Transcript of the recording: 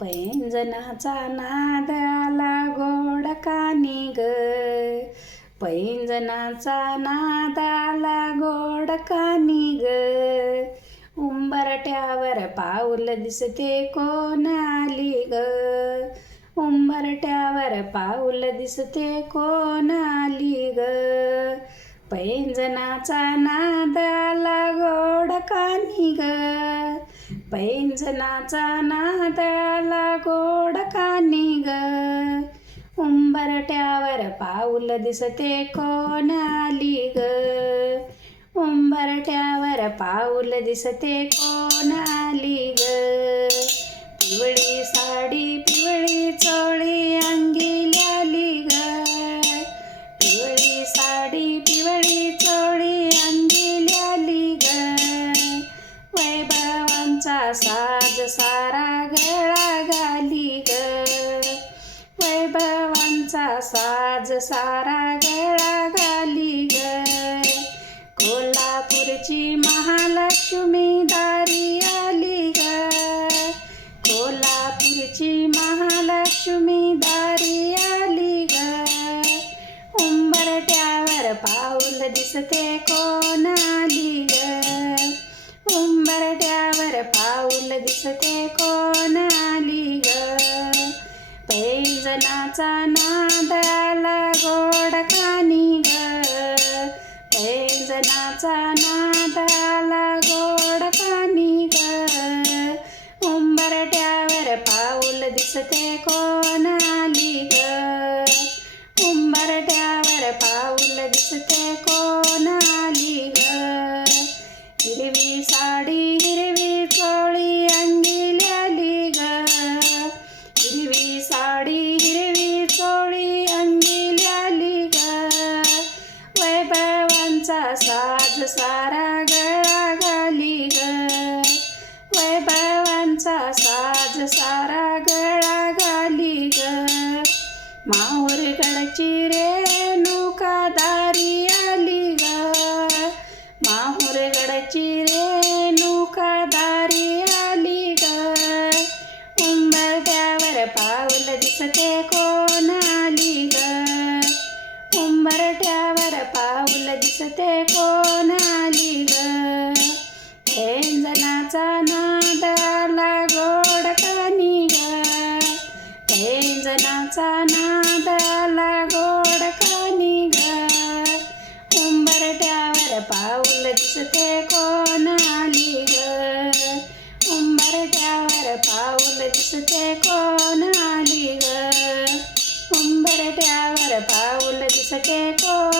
पैंजनाचा नाद आला गोड कानी ग. पैंजनाचा नाद आला गोड कानी ग. उंबरठ्यावर पाऊल दिसते कोण आली ग. उंबरठ्यावर पाऊल दिसते कोण आली ग. पैंजनाचा नाद आला गोड कानी ग. पैंजनाचा नाद आला गोड कानी ग. उंबरठ्यावर पाऊल दिसते कोण आली ग. उंबरठ्यावर पाऊल दिसते कोण आली ग. पिवळी साडी पिवळी चोळी अंगी ल्याली ग. पिवळी साडी पिवळी चोळी अंगी ल्याली ग. वैभवांचा साज सारा गळा घाली ग. वैभवांचा साज सारा गळा घाली ग. कोल्हापूरची महालक्ष्मी दारी आली ग. कोल्हापूरची महालक्ष्मी दारी आली ग. उंबरठ्यावर पाऊल दिसते कोण आली ग. उंबरठ्यावर पाऊल दिसते कोण आली ग. पैंजनाचा नाद आला गोड कानी ग. पैंजनाचा नाद आला गोड कानी ग. उंबरठ्यावर पाऊल दिसते कोण आली ग. उंबरठ्यावर पाऊल दिसते कोण आली ग. हिरवी साडी हिरवी चोळी अंगी ल्याली ग. हिरवी साडी हिरवी चोळी अंगी ल्याली ग. वैभवांचा साज सारा गळा घाली ग. वैभवांचा साज सारा गळा घाली ग. माहुरगडची रेणुका दारी आली ग. माहुरगडची रेणुका दारी आली ग. उंबरठ्यावर पाऊल दिसते कोण आली ग. उंबरठ्यावर पाऊल दिसते कोण आली ग. पैंजनाचा नाद आला गोड कानी ग. पैंजनाचा नाद आला गोड कानी ग. उंबरठ्यावर पाऊल दिसते कोण आली ग. उंबरठ्यावर पाऊल दिसते कोण आली ग. उंबरठ्यावर पाऊल दिसते कोण